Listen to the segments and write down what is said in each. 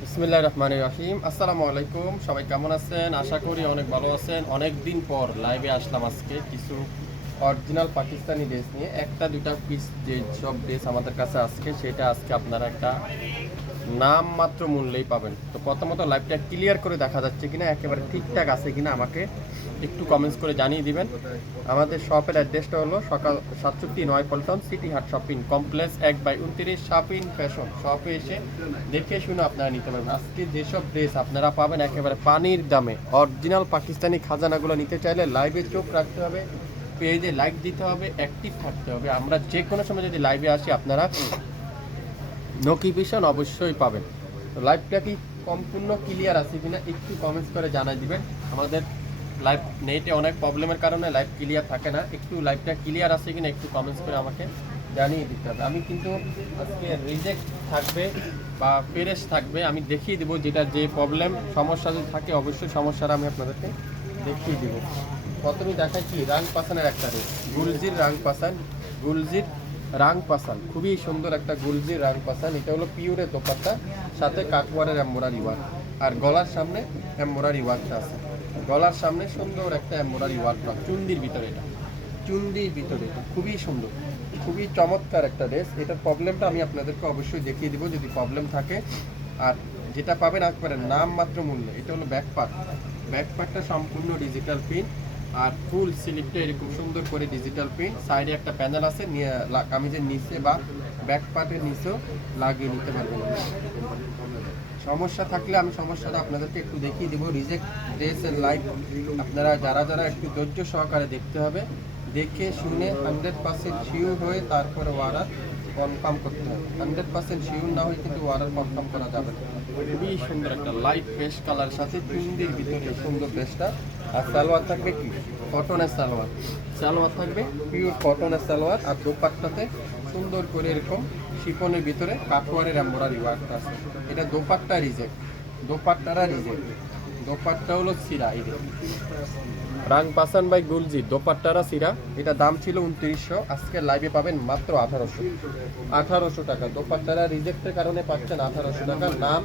বিসমিল্লাহ রহমান রাহিম। আসসালামু আলাইকুম। সবাই কেমন আছেন? আশা করি অনেক ভালো আছেন। অনেক দিন পর লাইভে আসলাম আজকে কিছু অরিজিনাল পাকিস্তানি ড্রেস নিয়ে। একটা দুটা পিস যে সব ড্রেস আমাদের কাছে আজকে, সেটা আজকে আপনারা একটা নাম মাত্র মূল্যেই পাবেন। তো প্রথমত লাইভটা ক্লিয়ার করে দেখা যাচ্ছে কিনা, একেবারে ঠিকঠাক আছে কিনা আমাকে একটু কমেন্টস করে জানিয়ে দিবেন। আমাদের শপের অ্যাড্রেসটা হলো সকাল সাতষট্টি নয় Paltan city heart shopping complex এক বাই উনত্রিশ শপিং ফ্যাশন শপে এসে দেখে শুনে আপনারা নিতে পারবেন। আজকে যেসব ড্রেস আপনারা পাবেন, একেবারে পানির দামে। অরিজিনাল পাকিস্তানি খাজানাগুলো নিতে চাইলে লাইভে চোখ রাখতে হবে পেজে লাইক দিতে হবে অ্যাক্টিভ থাকতে হবে। আমরা যে কোনো সময় যদি লাইভে আসি, আপনারা নোটিফিকেশন অবশ্যই পাবেন। তো লাইভটা কি সম্পূর্ণ ক্লিয়ার আছে কিনা একটু কমেন্টস করে জানাই দিবেন। আমাদের লাইভ নেটে অনেক প্রবলেমের কারণে লাইভ ক্লিয়ার থাকে না। একটু লাইভটা ক্লিয়ার আছে কিনা একটু কমেন্টস করে আমাকে জানিয়ে দিতে হবে। আমি কিন্তু আজকে রিজেক্ট থাকবে বা পেরেস থাকবে, আমি দেখিয়ে দেবো যেটা যে প্রবলেম সমস্যা যদি থাকে অবশ্যই সমস্যাটা আমি আপনাদেরকে দেখিয়ে দেবো। প্রথমে দেখাচ্ছি রাং পাসানের একটা রেস গুলজির রাং পাসান। গুলজির রাং পাসান, খুবই সুন্দর একটা গুলজির রাং পাসান। এটা হলো পিওরের দোপাট্টা, সাথে কাকওয়ারের এম্বোরারি ওয়ার্ক আর গলার সামনে এম্বোরারি ওয়ার্কটা আছে। গলার সামনে সুন্দর একটা এম্বোরারি ওয়ার্ক চুন্দির ভিতরে এটা। চুন্দির ভিতরে এটা, খুবই সুন্দর। খুবই চমৎকার একটা ড্রেস। এটার প্রবলেমটা আমি আপনাদেরকে অবশ্যই দেখিয়ে দিব, যদি প্রবলেম থাকে। আর যেটা পাবেন একবারে নাম মাত্র মূল্যে, এটা হলো ব্যাক পার্ট। ব্যাক পার্টটা সম্পূর্ণ ডিজিটাল প্রিন্ট আর ফুল স্লিপটা এরকম সুন্দর করে ডিজিটাল প্রিন্ট সাইডে একটা প্যানেল আছে কামিজের নিচে বা ব্যাক পার্টের নিচেও লাগিয়ে নিতে পারবেন। সমস্যা থাকলে আমি সমস্যাটা আপনাদেরকে একটু দেখিয়ে দেবো। রিজেক্ট ড্রেস এর লাইভ আপনারা যারা যারা একটু ধৈর্য সহকারে দেখতে হবে, দেখে শুনে হান্ড্রেড পার্সেন্ট শিওর হয়ে তারপরে ওয়ারার কনফার্ম করতে হবে। হান্ড্রেড পার্সেন্ট শিওর না হয়ে কিন্তু ওয়ারার কনফার্ম করা যাবে খুবই সুন্দর একটা লাইট বেস্ট কালার সাথে চুন্দির ভিতরে এই সুন্দর বেস্টটা আর সালোয়ার থাকবে কি? কটনের সালোয়ার। সালোয়ার থাকবে পিওর কটনের সালোয়ার আর দোপাট্টাতে সুন্দর করে এরকম শিপনের ভিতরে কাঠোয়ারের এম্বোরারি ওয়ার্কটা আছে। এটা দোপাট্টা রিজেক্ট দোপাট্টারা রিজেক্ট দোপাট্টা হলো সিরা এই রাং পাসান বাই গুলজি, দোপাট্টারা সিরা এটা দাম ছিল উনত্রিশশো। আজকে লাইভে পাবেন মাত্র আঠারোশো। আঠারোশো টাকা। দোপাট্টারা রিজেক্টের কারণে পাচ্ছেন আঠারোশো টাকা। নাম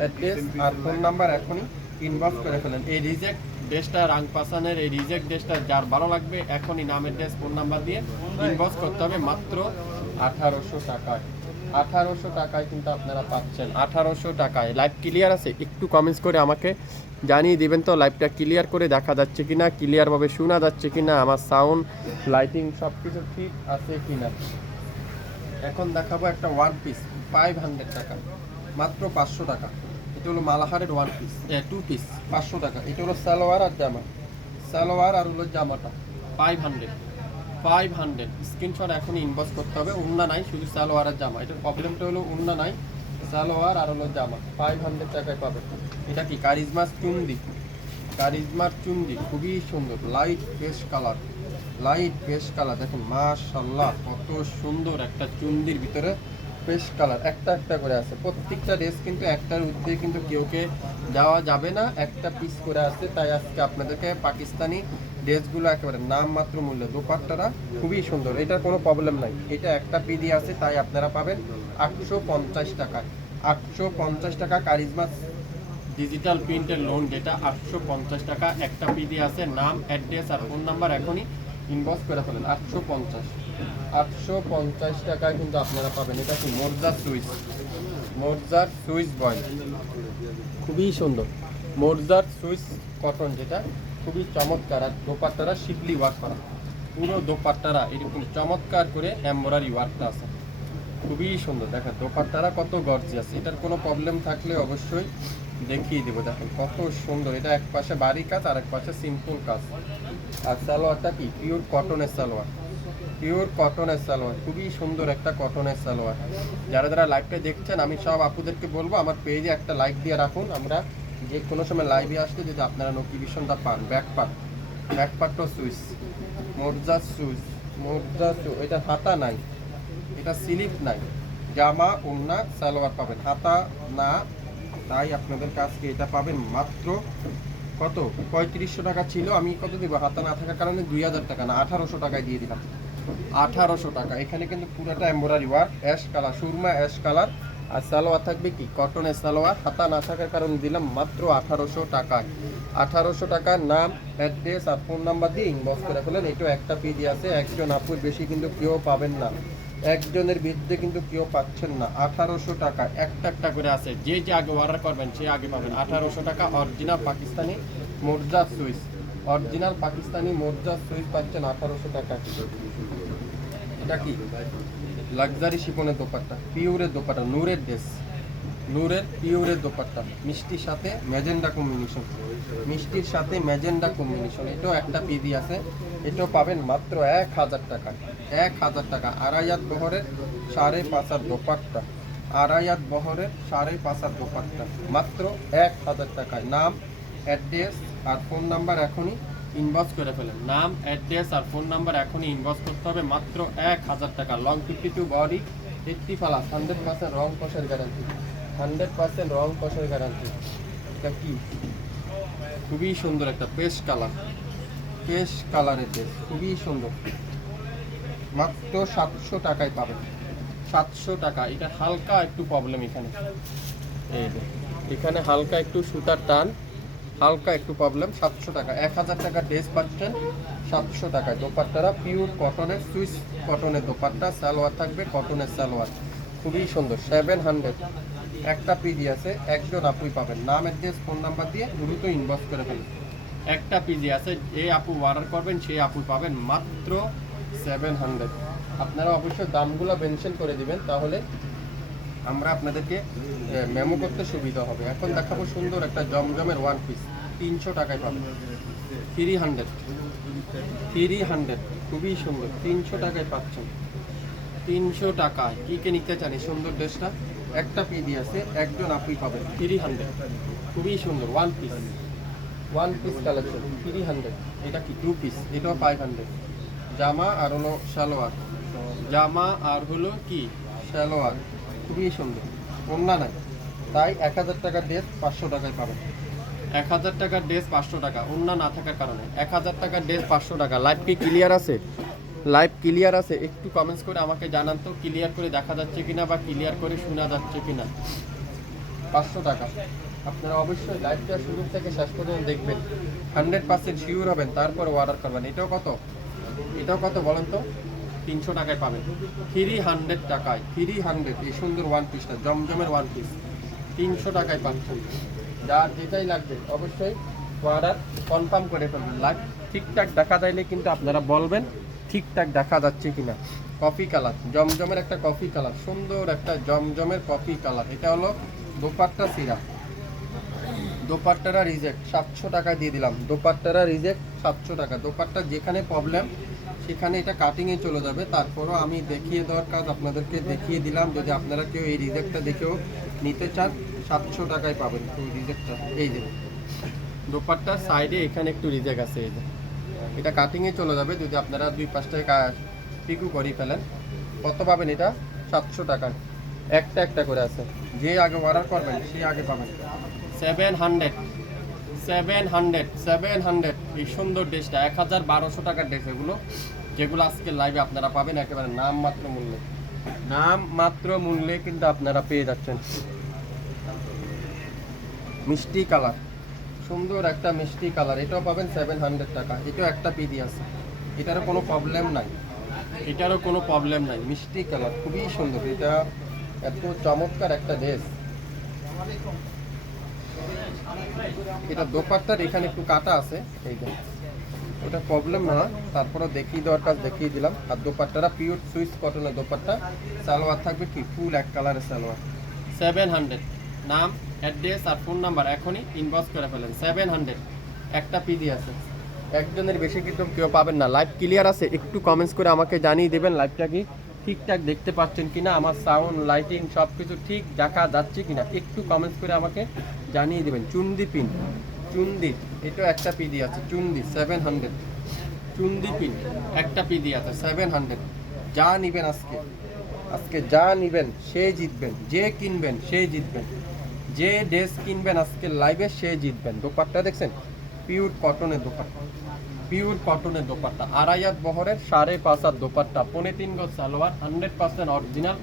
অ্যাড্রেস আর ফোন নাম্বার এখনই ইনবক্স করে ফেলেন। এই রিজেক্ট ড্রেসটা রাং পাসানের এই রিজেক্ট ড্রেসটা যার ভালো লাগবে, এখনই নামের অ্যাড্রেস ফোন নাম্বার দিয়ে ইনবক্স করতে হবে মাত্র আঠারোশো টাকায়। আঠারোশো টাকায় কিন্তু আপনারা পাচ্ছেন। আঠারোশো টাকায়। লাইভ ক্লিয়ার আছে? একটু কমেন্টস করে আমাকে জানিয়ে দিবেন তো লাইভটা ক্লিয়ার করে দেখা যাচ্ছে কিনা ক্লিয়ারভাবে শোনা যাচ্ছে কিনা, আমার সাউন্ড লাইটিং সব কিছু ঠিক আছে কিনা। এখন দেখাবো একটা ওয়ান পিস ফাইভ হান্ড্রেড টাকা, মাত্র পাঁচশো টাকা। এটা হলো মালাহারের ওয়ান পিস টু পিস পাঁচশো টাকা। এটা হলো সালোয়ার আর জামা। সালোয়ার আর হলো জামাটা। Five hundred five hundred screenshot এখনই ইনবক্স করতে হবে। উন্না নাই শুধু সালোয়ার আর জামা। এটার প্রবলেমটা হলো উন্না নাই সালোয়ার আর হলো জামা। ফাইভ হান্ড্রেড টাকায় পাবে। এটা কি? কারিজমাস চুন্দি কারিজমার চুন্দি খুবই সুন্দর। লাইট বেশ কালার লাইট বেশ কালার দেখুন মাশাল্লাহ কত সুন্দর একটা চুন্দির ভিতরে বেশ কালার একটা একটা করে আছে। প্রত্যেকটা ড্রেস কিন্তু একটার উদ্দে কিন্তু কেউকে দেওয়া যাবে না, একটা পিস করে আছে। তাই আজকে আপনাদেরকে পাকিস্তানি ড্রেসগুলো একেবারে নাম মাত্র মূল্য। দোপাট্টারা খুবই সুন্দর, এটার কোনো প্রবলেম নাই। এটা একটা পিডি আছে, তাই আপনারা পাবেন আটশো পঞ্চাশ টাকায় আটশো পঞ্চাশ টাকা কারিজমা ডিজিটাল প্রিন্টের লোন যেটা আটশো পঞ্চাশ টাকা একটা পিডি আছে। নাম অ্যাড্রেস আর ফোন নাম্বার এখনই ইনবক্স করে ফেলেন, আটশো পঞ্চাশ। আটশো পঞ্চাশ টাকায় কিন্তু আপনারা পাবেন। এটা কি মোরজার সুইচ মোরজার সুইচ বয়। খুবই সুন্দর। মোরজার সুইচ কটন যেটা, খুবই চমৎকার আর দোপাট্টারা শিবলি ওয়ার্ক করা। পুরো দোপাট্টারা এরকম চমৎকার করে এম্বোরারি ওয়ার্কটা আছে। খুবই সুন্দর। দেখেন, দোপাট্টারা কত গর্জি আছে এটার কোনো প্রবলেম থাকলে অবশ্যই দেখিয়ে দেবো। দেখেন, কত সুন্দর। এটা এক পাশে বাড়ি কাজ আর এক পাশে সিম্পল কাজ। আর সালোয়ারটা কি? পিওর কটনের সালোয়ার। পিওর কটনের সালোয়ার, খুবই সুন্দর একটা কটনের সালোয়ার। যারা যারা লাইভটা দেখছেন, আমি সব আপুদেরকে বলব, আমার পেজে একটা লাইক দিয়ে রাখুন। আমরা যে কোনো সময় লাইভে আসলে যদি আপনারা নোটিফিকেশনটা পান ব্যাক পান ব্যাক পার্টও সুইচ মোরজা সুইচ মোরজা এটা হাতা নাই, এটা স্লিপ নাই, জামা ওন্না সালোয়ার পাবেন। হাতা না, তাই আপনাদের কাছকে এটা পাবেন মাত্র কত? পঁয়ত্রিশশো টাকা ছিল, আমি কত দিব? হাতা না থাকার কারণে দুই হাজার টাকা না, আঠারোশো টাকায় দিয়ে দিলাম। আঠারোশো টাকা। এখানে কিন্তু পুরোটা এম্বোরারি ওয়ার্ক, অ্যাশ কালার, সুরমা অ্যাশ কালার আর সালোয়ার থাকবে কি? কটনের সালোয়ার। হাতা না থাকার কারণে দিলাম মাত্র আঠারোশো টাকায়। আঠারোশো টাকার নাম, অ্যাড্রেস আর ফোন নাম্বার দিয়ে ইনবক্স করে ফেলেন। এটাও একটা পিডি আছে। একজন আপুর বেশি কিন্তু কেউ পাবেন না। একজনের বিরুদ্ধে কিন্তু কেউ পাচ্ছেন না। আঠারোশো টাকা, একটা একটা করে আছে। যে যে আগে অর্ডার করবেন, সে আগে পাবেন। আঠারোশো টাকা অরিজিনাল পাকিস্তানি মোর্জা সুইস অরিজিনাল পাকিস্তানি মোর্জা সুইস পাচ্ছেন আঠারোশো টাকা। এটা কি? লাক্সারি শিপনের দোপাট্টা, পিওরের দোপাট্টা, নূরের ড্রেস। নূরের, পিওরের দোপাট্টা। মিষ্টির সাথে ম্যাজেন্ডা কম্বিনেশন মিষ্টির সাথে ম্যাজেন্ডা কম্বিনেশন এটাও একটা পিদি আছে। এটাও পাবেন মাত্র এক হাজার টাকা। এক হাজার টাকা। আড়াইয়াত বহরের সাড়ে পাঁচ হাত দোপাট্টা। আড়াইয়াত বহরের সাড়ে পাঁচ হাত দোপাট্টা। মাত্র এক হাজার টাকায়। নাম, অ্যাড্রেস আর ফোন নাম্বার এখনই ইনবক্স করে ফেলেন। নাম অ্যাড্রেস আর ফোন নাম্বার এখনই ইনবক্স করতে হবে। মাত্র এক হাজার টাকা। Long fifty two body eighty plus hundred percent রং কষের গ্যারান্টি হান্ড্রেড পার্সেন্ট রং কষের গ্যারান্টি এটা কি? খুবই সুন্দর একটা পেস্ট কালার পেস্ট কালারের ড্রেস খুবই সুন্দর। মাত্র সাতশো টাকায় পাবেন। সাতশো টাকা। এটা হালকা একটু প্রবলেম এখানে। এই এখানে হালকা একটু সুতার টান। হালকা একটু প্রবলেম সাতশো টাকা। এক হাজার টাকা ড্রেস পাচ্ছেন সাতশো টাকায় দোপাট্টারা পিওর কটনের সুইস কটনের দোপাট্টা। সালোয়ার থাকবে কটনের সালোয়ার। খুবই সুন্দর সেভেন হান্ড্রেড একটা পিজি আছে, একজন আপুই পাবেন। নাম অ্যাড্রেস ফোন নাম্বার দিয়ে দ্রুত ইনবক্স করে ফেলুন। একটা পিজি আছে, যে আপু অর্ডার করবেন সেই আপু পাবেন মাত্র সেভেন হান্ড্রেড আপনারা অবশ্যই দামগুলো মেনশন করে দিবেন, তাহলে আমরা আপনাদেরকে মেমো করতে সুবিধা হবে। এখন দেখাবো সুন্দর একটা জমজমের ওয়ান পিস তিনশো টাকায় পাবেন। থ্রি হান্ড্রেড থ্রি হান্ড্রেড খুবই সুন্দর। তিনশো টাকায় পাচ্ছেন। তিনশো টাকায়। কী কে নিতে চান? এই সুন্দর ড্রেসটা? একটা পিডি আছে, একজন আপনি পাবেন। থ্রি হান্ড্রেড খুবই সুন্দর। One piece one piece collection three hundred এটা কি? টু পিস এটাও ফাইভ হান্ড্রেড জামা আর হলো সালোয়ার। জামা আর হলো কি? সালোয়ার। খুবই সুন্দর কন্যা নাই। তাই এক হাজার টাকার ড্রেস পাঁচশো টাকায় পাবেন। এক হাজার টাকার ড্রেস পাঁচশো টাকা অন্য না থাকার কারণে। এক হাজার টাকার ড্রেস পাঁচশো টাকা। লাইভ কি ক্লিয়ার আছে? লাইভ ক্লিয়ার আছে? একটু কমেন্টস করে আমাকে জানান তো ক্লিয়ার করে দেখা যাচ্ছে কিনা বা ক্লিয়ার করে শোনা যাচ্ছে কিনা? পাঁচশো টাকা। আপনারা অবশ্যই লাইভটা শুরু থেকে শেষ পর্যন্ত দেখবেন। হান্ড্রেড পার্সেন্ট শিওর হবেন, তারপর অর্ডার করবেন। এটাও কত? এটাও কত বলেন তো? তিনশো টাকায় পাবেন। থ্রি হান্ড্রেড টাকায় থ্রি হান্ড্রেড, এই সুন্দর ওয়ান পিসটা জমজমের ওয়ান পিস তিনশো টাকায় পাচ্ছেন। যার যেটাই লাগবে, অবশ্যই অর্ডার কনফার্ম করে ফেলবেন লাইভ ঠিকঠাক দেখা যাইলে কিন্তু আপনারা বলবেন, ঠিকঠাক দেখা যাচ্ছে কিনা। কফি কালার জমজমের একটা কফি কালার সুন্দর একটা জমজমের কফি কালার এটা হলো দোপাট্টা সিরা দোপাট্টারা রিজেক্ট সাতশো টাকা দিয়ে দিলাম। দোপাট্টারা রিজেক্ট সাতশো টাকা। দোপাট্টা যেখানে প্রবলেম সেখানে এটা কাটিংয়ে চলে যাবে। তারপরও আমি দেখিয়ে দেওয়ার কাজ আপনাদেরকে দেখিয়ে দিলাম। যদি আপনারা কেউ এই রিজেক্টটা দেখেও নিতে চান, সাতশো টাকায় পাবেন এই রিজেক্টটা এই যে দোপাট্টার সাইডে এখানে একটু রিজেক্ট আছে, এই যে। এটা কাটিংয়ে চলে যাবে। যদি আপনারা দুই পাঁচটায় পিকু করিয়ে ফেলেন, কত পাবেন এটা? সাতশো টাকায় একটা একটা করে আছে। যে আগে অর্ডার করবেন, সে আগে পাবেন। Seven hundred seven hundred seven hundred এই সুন্দর ড্রেসটা এক হাজার বারোশো টাকার ড্রেস এগুলো। যেগুলো আজকে লাইভে আপনারা পাবেন একেবারে নাম মাত্র মূল্যে। নাম মাত্র মূল্যে কিন্তু আপনারা পেয়ে যাচ্ছেন। মিষ্টি কালার। সুন্দর একটা মিষ্টি কালার। এটাও পাবেন সেভেন হান্ড্রেড টাকা। এটাও একটা পিডি আছে। এটারও কোনো প্রবলেম নাই। এটারও কোনো প্রবলেম নাই। মিষ্টি কালার খুবই সুন্দর। এটা এত চমৎকার একটা ড্রেস এটা দোপাট্টার এখানে একটু কাটা আছে। এই যে। ওটা প্রবলেম না। তারপরে দেখিয়ে দেওয়ার কাজ দেখিয়ে দিলাম। আর দোপাট্টারা পিওর সুইস কটনের দোপাট্টা। সালোয়ার থাকবে কি? ফুল এক কালারের সালোয়ার। সেভেন হান্ড্রেড নাম অ্যাড্রেস আর ফোন নাম্বার এখনই ইনবক্স করে ফেলেন। সেভেন হান্ড্রেড একটা পিডি আছে। একজনের বেশি কিন্তু কেউ পাবেন না। লাইভ ক্লিয়ার আছে। একটু কমেন্টস করে আমাকে জানিয়ে দেবেন লাইভটা কি ঠিকঠাক দেখতে পাচ্ছেন কিনা আমার সাউন্ড লাইটিং সব কিছু ঠিক দেখা যাচ্ছে কিনা। একটু কমেন্টস করে আমাকে জানিয়ে দেবেন। চুন্দি পিন চুন্দি এটা একটা পিডি আছে চুন্দি সেভেন হান্ড্রেড চুন্দি পিন, একটা পিডি আছে সেভেন হান্ড্রেড যা নিবেন আজকে আজকে যা নিবেন, সে জিতবেন, যে কিনবেন, সে জিতবেন। যে ড্রেস কিনবেন আজকে লাইভে, সে জিতবেন। দোপাট্টা দেখছেন? পিওর কটনের দোপাট্টা। পিওর কটনের দোপাট্টা। আড়াই হাত বহরের সাড়ে পাঁচ হাত দোপাট্টা। পনে তিন গজ সালোয়ার হান্ড্রেড পার্সেন্ট অরিজিনাল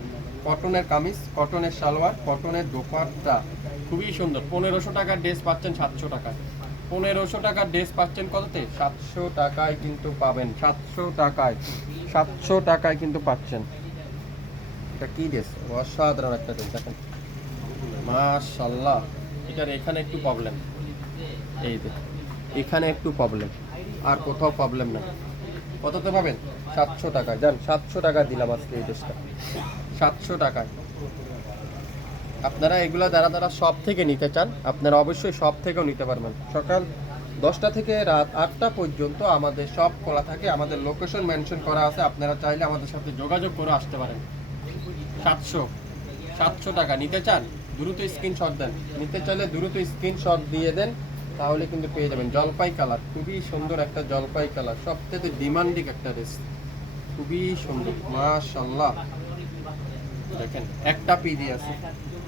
কটনের কামিজ কটনের সালোয়ার কটনের দোপাট্টা। খুবই সুন্দর। পনেরোশো টাকার ড্রেস পাচ্ছেন সাতশো টাকায়। পনেরোশো টাকার ড্রেস পাচ্ছেন কততে? সাতশো টাকায় কিন্তু পাবেন। সাতশো টাকায়। সাতশো টাকায় কিন্তু পাচ্ছেন। এটা কি ড্রেস? অসাধারণ একটা ড্রেস, দেখেন। মাশাল্লাহ এটার এখানে একটু প্রবলেম এই এখানে একটু প্রবলেম আর কোথাও প্রবলেম নাই। কততে পাবেন? সাতশো টাকায়। যান, সাতশো টাকা দিলাম আজকে এই ড্রেসটা। সাতশো টাকায়। আপনারা এগুলো যারা যারা সব থেকে নিতে চান, আপনারা অবশ্যই সব থেকেও নিতে পারবেন। সকাল দশটা থেকে রাত আটটা পর্যন্ত আমাদের সব খোলা থাকে। আমাদের লোকেশন মেনশন করা আছে। আপনারা চাইলে আমাদের সাথে যোগাযোগ করে আসতে পারেন। সাতশো সাতশো টাকা। নিতে চান, দ্রুত স্ক্রিনশট দেন। নিতে চাইলে দ্রুত স্ক্রিনশট দিয়ে দেন, তাহলে কিন্তু পেয়ে যাবেন। জলপাই কালার খুবই সুন্দর একটা জলপাই কালার সবথেকে ডিমান্ডিং একটা ড্রেস খুবই সুন্দর মাশাল্লাহ দেখেন, একটা পিডি আছে।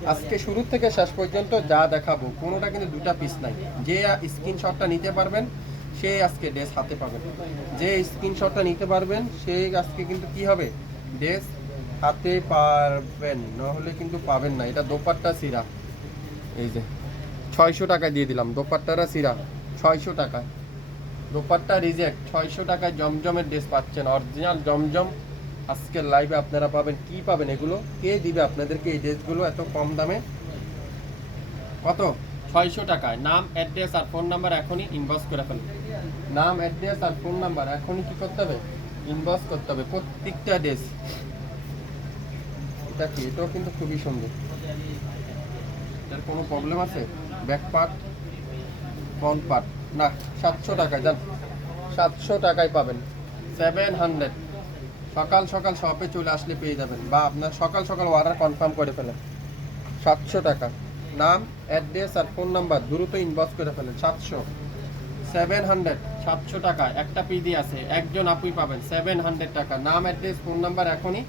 আজকে শুরু থেকে শেষ পর্যন্ত যা দেখাবো, কোনোটা কিন্তু দুটা পিস নাই। যে স্ক্রিনশটটা নিতে পারবেন, সে আজকে ড্রেস হাতে পাবেন। যে স্ক্রিনশটটা নিতে পারবেন, সে আজকে কিন্তু কি হবে? ড্রেস হাতে পারবেন, নাহলে কিন্তু পাবেন না। এটা দোপাট্টা সিরা। এই যে, ছয়শো টাকায় দিয়ে দিলাম। দোপাট্টারা সিরা, ছয়শো টাকায়। দোপাট্টা রিজেক্ট ছয়শো টাকায় জমজমের ড্রেস পাচ্ছেন। অরিজিনাল জমজম আজকের লাইভে আপনারা পাবেন কি পাবেন এগুলো? কে দিবে আপনাদেরকে এই ড্রেসগুলো এত কম দামে? কত? ছয়শো টাকায়। নাম অ্যাড্রেস আর ফোন নাম্বার এখনই ইনবক্স করে ফেলুন। নাম অ্যাড্রেস আর ফোন নাম্বার এখনই কি করতে হবে? ইনবক্স করতে হবে প্রত্যেকটা ড্রেস এটা কি? এটাও কিন্তু খুবই সুন্দর। এটার কোনো প্রবলেম আছে? ব্যাক পার্ট ফ্রন্ট পার্ট না সাতশো টাকায় যান সাতশো টাকায় পাবেন। সেভেন হান্ড্রেড সকাল সকাল শপে চলে আসলে পেয়ে যাবেন বা আপনার সকাল সকাল অর্ডার কনফার্ম করে ফেলেন। সাতশো টাকা। নাম অ্যাড্রেস আর ফোন নাম্বার দ্রুত ইনবক্স করে ফেলেন। সাতশো। সেভেন হান্ড্রেড সাতশো টাকা। একটা পিডি আছে। একজন আপুই পাবেন। সেভেন হান্ড্রেড টাকা। নাম অ্যাড্রেস ফোন নাম্বার এখনই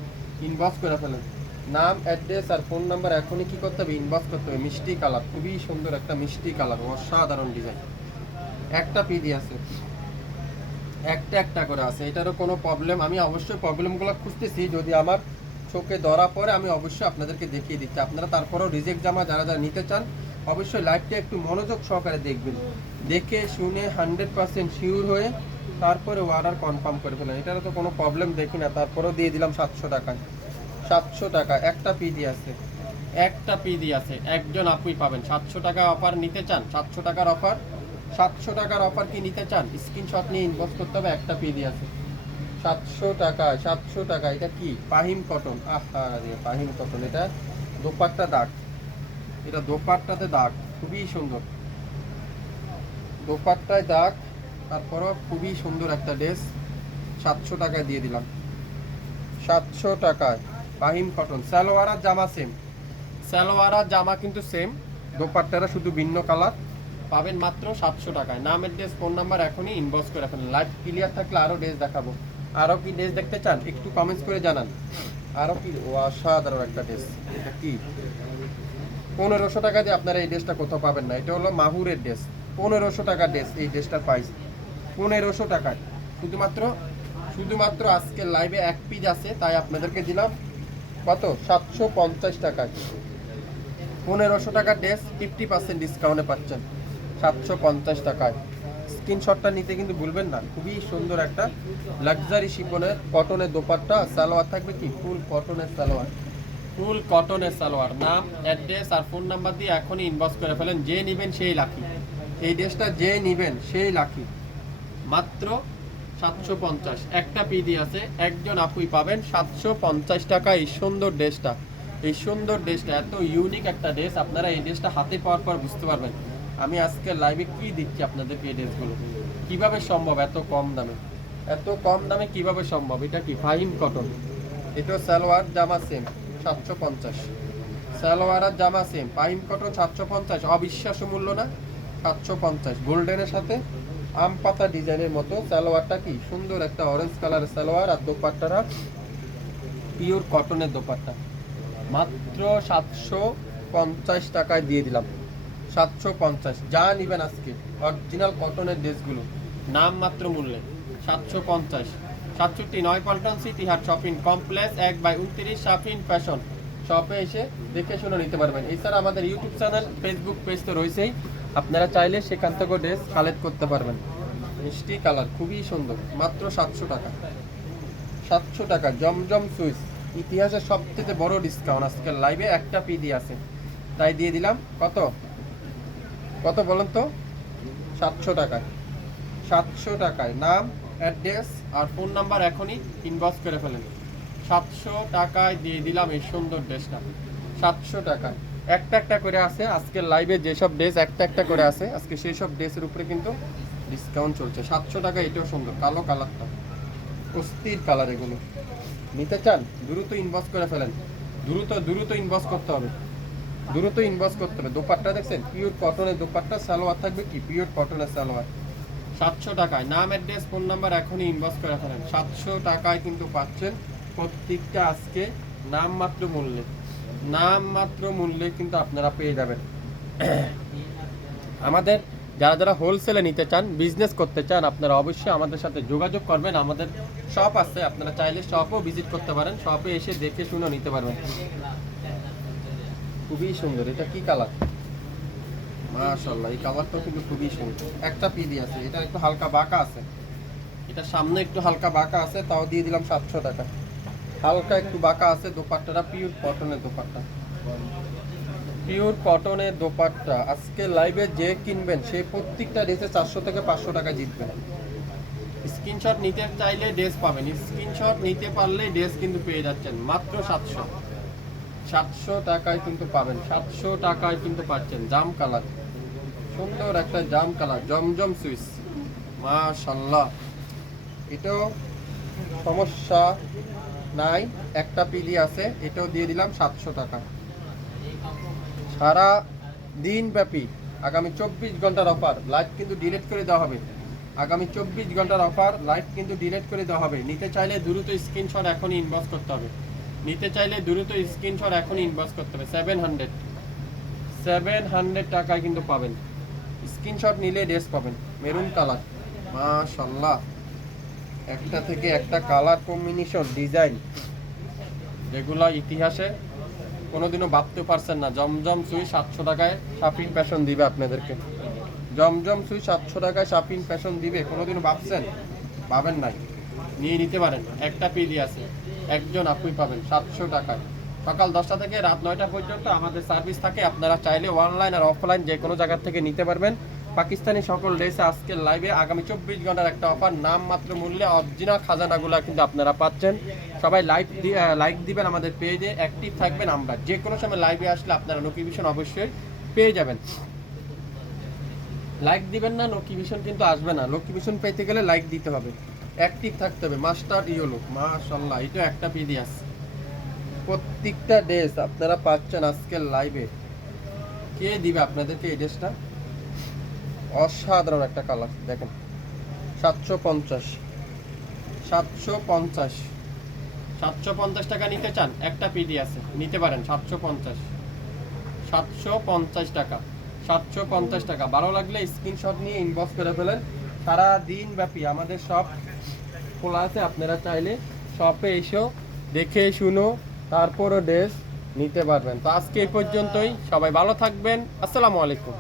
ইনবক্স করে ফেলেন। নাম অ্যাড্রেস আর ফোন নাম্বার এখনই কি করতে হবে? ইনবক্স করতে হবে। মিষ্টি কালার। খুবই সুন্দর একটা মিষ্টি কালার। অসাধারণ ডিজাইন একটা পিডি আছে। একটা একটা করে আছে, এটারও কোনো প্রবলেম আমি অবশ্যই প্রবলেমগুলো খুঁজতেছি, যদি আমার চোখে ধরা পড়ে, আমি অবশ্যই আপনাদেরকে দেখিয়ে দিচ্ছি। আপনারা তারপরেও রিজেক্ট জামা যারা যারা নিতে চান, অবশ্যই লাইভটা একটু মনোযোগ সহকারে দেখবেন। দেখে শুনে হান্ড্রেড পার্সেন্ট শিওর হয়ে তারপরে অর্ডার কনফার্ম করে ফেলেন। এটারও তো কোনো প্রবলেম দেখি না। তারপরেও দিয়ে দিলাম সাতশো টাকায়। সাতশো টাকা, একটা পিডি আছে। একটা পিডি আছে। একজন আপুই পাবেন। সাতশো টাকা অফার নিতে চান, সাতশো টাকার অফার সাতশো টাকার অফার কি নিতে চান? স্ক্রিনশট নিয়ে ইনবক্স করতে হবে, একটা পিডি আছে। সাতশো টাকা সাতশো টাকা, এটা কি? পাহিম কটন আহা পাহিম কটন এটা দোপাট্টা দাগ। এটা দোপাট্টাতে দাগ, খুবই সুন্দর। দোপাট্টায় দাগ, তারপরও খুবই সুন্দর একটা ড্রেস সাতশো টাকায় দিয়ে দিলাম। সাতশো টাকায় পাহিম কটন সালোয়ার আর জামা সেম সালোয়ার আর জামা কিন্তু সেম দোপাট্টারা শুধু ভিন্ন কালার পাবেন মাত্র সাতশো টাকায়। নাম, অ্যাড্রেস, ফোন নাম্বার এখনই ইনবক্স করে ফেলেন। লাইভ ক্লিয়ার থাকলে আরও ড্রেস দেখাবো। আরও কি ড্রেস দেখতে চান? একটু কমেন্টস করে জানান। আরও কি অসাধারণ একটা ড্রেস এটা কি? পনেরোশো টাকা দিয়ে আপনারা এই ড্রেসটা কোথাও পাবেন না। এটা হলো মাহুরের ড্রেস পনেরোশো টাকার ড্রেস এই ড্রেসটার প্রাইস পনেরোশো টাকায়। শুধুমাত্র শুধুমাত্র আজকের লাইভে এক পিস আছে, তাই আপনাদেরকে দিলাম। কত? সাতশো পঞ্চাশ টাকায়। পনেরোশো টাকার ড্রেস ফিফটি পার্সেন্ট ডিসকাউন্টে পাচ্ছেন। সাতশো পঞ্চাশ টাকায়। স্ক্রিনশটটা নিতে কিন্তু ভুলবেন না। খুবই সুন্দর একটা লাক্সারি শিপনের কটনের দোপাট্টা সালোয়ার থাকবে কি? ফুল কটনের সালোয়ার। ফুল কটনের সালোয়ার। নাম অ্যাড্রেস আর ফোন নাম্বার দিয়ে এখনই ইনবক্স করে ফেলেন। যে নেবেন সেই লাকি এই ড্রেসটা যে নেবেন সেই লাকি মাত্র সাতশো পঞ্চাশ। একটা পিডি আছে একজন আপুই পাবেন সাতশো পঞ্চাশ টাকা এই সুন্দর ড্রেসটা। এই সুন্দর ড্রেসটা এত ইউনিক একটা ড্রেস আপনারা এই ড্রেসটা হাতে পাওয়ার পর বুঝতে পারবেন। আমি আজকে লাইভে কি দিচ্ছি আপনাদেরকে এই ড্রেসগুলো কীভাবে সম্ভব? এত কম দামে। এত কম দামে কীভাবে সম্ভব? এটা কি ফাহিম কটন এটা সালোয়ার, জামা সেম সাতশো পঞ্চাশ। সালোয়ার আর জামা সেম পাইম কটন সাতশো পঞ্চাশ। অবিশ্বাস্য মূল্য না? সাতশো পঞ্চাশ। গোল্ডেনের সাথে আম পাতা ডিজাইনের মতো সালোয়ারটা কি? সুন্দর একটা অরেঞ্জ কালারের সালোয়ার আর দোপাট্টারা পিওর কটনের দোপাট্টা। মাত্র সাতশো পঞ্চাশ টাকায় দিয়ে দিলাম। সাতশো পঞ্চাশ। যা নিবেন আজকে। অরিজিনাল কটনের ড্রেসগুলো নাম মাত্র মূল্যে। সাতশো পঞ্চাশ। সাতষট্টি নয় Paltan city heart shopping complex এক বাই উনত্রিশ শাপিন ফ্যাশন শপে এসে দেখে শুনে নিতে পারবেন। এছাড়া আমাদের ইউটিউব চ্যানেল ফেসবুক পেজ তো রয়েছেই। আপনারা চাইলে সেখান থেকেও ড্রেস কালেক্ট করতে পারবেন। মিষ্টি কালার, খুবই সুন্দর। মাত্র সাতশো টাকা। সাতশো টাকা। জমজম সুইচ ইতিহাসের সবথেকে বড় ডিসকাউন্ট আজকে লাইভে একটা পি আছে। তাই দিয়ে দিলাম। কত? কত বলেন তো? সাতশো টাকায়। সাতশো টাকায়। নাম, অ্যাড্রেস আর ফোন নাম্বার এখনই ইনবক্স করে ফেলেন সাতশো টাকায় দিয়ে দিলাম এই সুন্দর ড্রেসটা। সাতশো টাকায়। একটা একটা করে আছে। আজকে লাইভে যেসব ড্রেস একটা একটা করে আছে, আজকে সেই সব ড্রেসের উপরে কিন্তু ডিসকাউন্ট চলছে। সাতশো টাকা এটাও সুন্দর। কালো কালারটা। অস্থির কালার এগুলো। নিতে চান? দ্রুত ইনবক্স করে ফেলেন। দ্রুত দ্রুত ইনবক্স করতে হবে। দ্রুত ইনবক্স করতে হবে। দোপাট্টা দেখছেন? পিওর কটনের দোপাট্টা, সালোয়ার থাকবে কি? পিওর কটনের সালোয়ার। সাতশো টাকায়। নাম অ্যাড্রেস ফোন নাম্বার এখনই ইনবক্স করে ফেলেন। সাতশো টাকায় কিন্তু পাচ্ছেন প্রত্যেকটা আজকে নামমাত্র মূল্যে। নামমাত্র মূল্যে কিন্তু আপনারা পেয়ে যাবেন। আমাদের যারা যারা হোলসেলে নিতে চান বিজনেস করতে চান, আপনারা অবশ্যই আমাদের সাথে যোগাযোগ করবেন। আমাদের শপ আছে। আপনারা চাইলে শপও ভিজিট করতে পারেন। শপে এসে দেখে শুনে নিতে পারবেন। খুবই সুন্দর। এটা কি কালার মাশাআল্লাহ, এই কালারটা কিন্তু খুবই সুন্দর। একটা পিডি আছে, এটা একটু হালকা বাঁকা আছে। এটা সামনে একটু হালকা বাঁকা আছে, তাও দিয়ে দিলাম সাতশো টাকা। হালকা একটু বাঁকা আছে, দোপাট্টাটা পিওর কটনের দোপাট্টা। পিওর কটনের দোপাট্টা, আজকে লাইভে যে কিনবেন, সে প্রত্যেকটা ড্রেসে চারশো থেকে পাঁচশো টাকা জিতবেন স্ক্রিনশট নিতে চাইলে ড্রেস পাবেন। স্ক্রিনশট নিতে পারলে ড্রেস কিন্তু পেয়ে যাচ্ছেন, মাত্র সাতশো। সাতশো টাকায় কিন্তু পাবেন, সাতশো টাকায় কিন্তু পাচ্ছেন জাম কালার। সুন্দর একটা জাম কালার, জমজম সুইচ মাশাল্লাহ এটাও সমস্যা নাই, একটা পিলি আছে, এটাও দিয়ে দিলাম সাতশো টাকা। সারা দিন ব্যাপী, আগামী চব্বিশ ঘণ্টার অফার লাইভ কিন্তু ডিলিট করে দেওয়া হবে। আগামী চব্বিশ ঘণ্টার অফার লাইভ কিন্তু ডিলেট করে দেওয়া হবে। নিতে চাইলে দ্রুত স্ক্রিনশট এখনই ইনবক্স করতে হবে। নিতে চাইলে দ্রুত স্ক্রিনশট এখনই ইনবক্স করতে হবে। সেভেন হান্ড্রেড সেভেন হান্ড্রেড টাকায় কিন্তু পাবেন। স্ক্রিনশট নিলে ড্রেস পাবেন। Maroon colour. মাশাল্লাহ একটা থেকে একটা কালার কম্বিনেশন ডিজাইন যেগুলো ইতিহাসে কোনোদিনও ভাবতে পারছেন না। জমজম সুই সাতশো টাকায় শাপিং ফ্যাশন দিবে আপনাদেরকে। জমজম সুই সাতশো টাকায় শাপিং ফ্যাশন দিবে, কোনোদিনও ভাবছেন? পাবেন নাই। নিয়ে নিতে পারেন। একটা পিডি আছে। একজন আপনি পাবেন সাতশো টাকায়। সকাল দশটা থেকে রাত নয়টা পর্যন্ত আমাদের সার্ভিস থাকে। আপনারা চাইলে অনলাইন আর অফলাইন যে কোনো জায়গার থেকে নিতে পারবেন। পাকিস্তানি সকল ড্রেসে আজকের লাইভে আগামী চব্বিশ ঘণ্টার একটা অফার নাম মাত্র মূল্যে অরিজিনাল খাজানাগুলো কিন্তু আপনারা পাচ্ছেন। সবাই লাইক লাইক দিবেন আমাদের পেজে অ্যাক্টিভ থাকবেন আমরা। যে কোনো সময় লাইভে আসলে আপনারা নোটিফিকেশন অবশ্যই পেয়ে যাবেন। লাইক দিবেন না নোটিফিকেশন কিন্তু আসবে না। নোটিফিকেশন পেতে গেলে লাইক দিতে হবে। অ্যাক্টিভ থাকতে হবে। মাস্টার ইয়েলো মাশাল্লাহ এটা একটা পিডিএস প্রত্যেকটা ড্রেস আপনারা পাচ্ছেন আজকের লাইভে কে দিবে আপনাদেরকে এই ড্রেসটা? অসাধারণ একটা কালার দেখেন। সাতশো পঞ্চাশ। সাতশো পঞ্চাশ। সাতশো পঞ্চাশ টাকা নিতে চান, একটা পিডি আছে, নিতে পারেন, সাতশো পঞ্চাশ। সাতশো পঞ্চাশ টাকা, সাতশো পঞ্চাশ টাকা। ভালো লাগলে স্ক্রিনশট নিয়ে ইনবক্স করে ফেলেন। সারা দিন ব্যাপী আমাদের সব খোলা আছে, আপনারা চাইলে শপে এসো দেখে শুনো তারপরও ড্রেস নিতে পারবেন। তো আজকে এই পর্যন্তই, সবাই ভালো থাকবেন, আসসালামু আলাইকুম।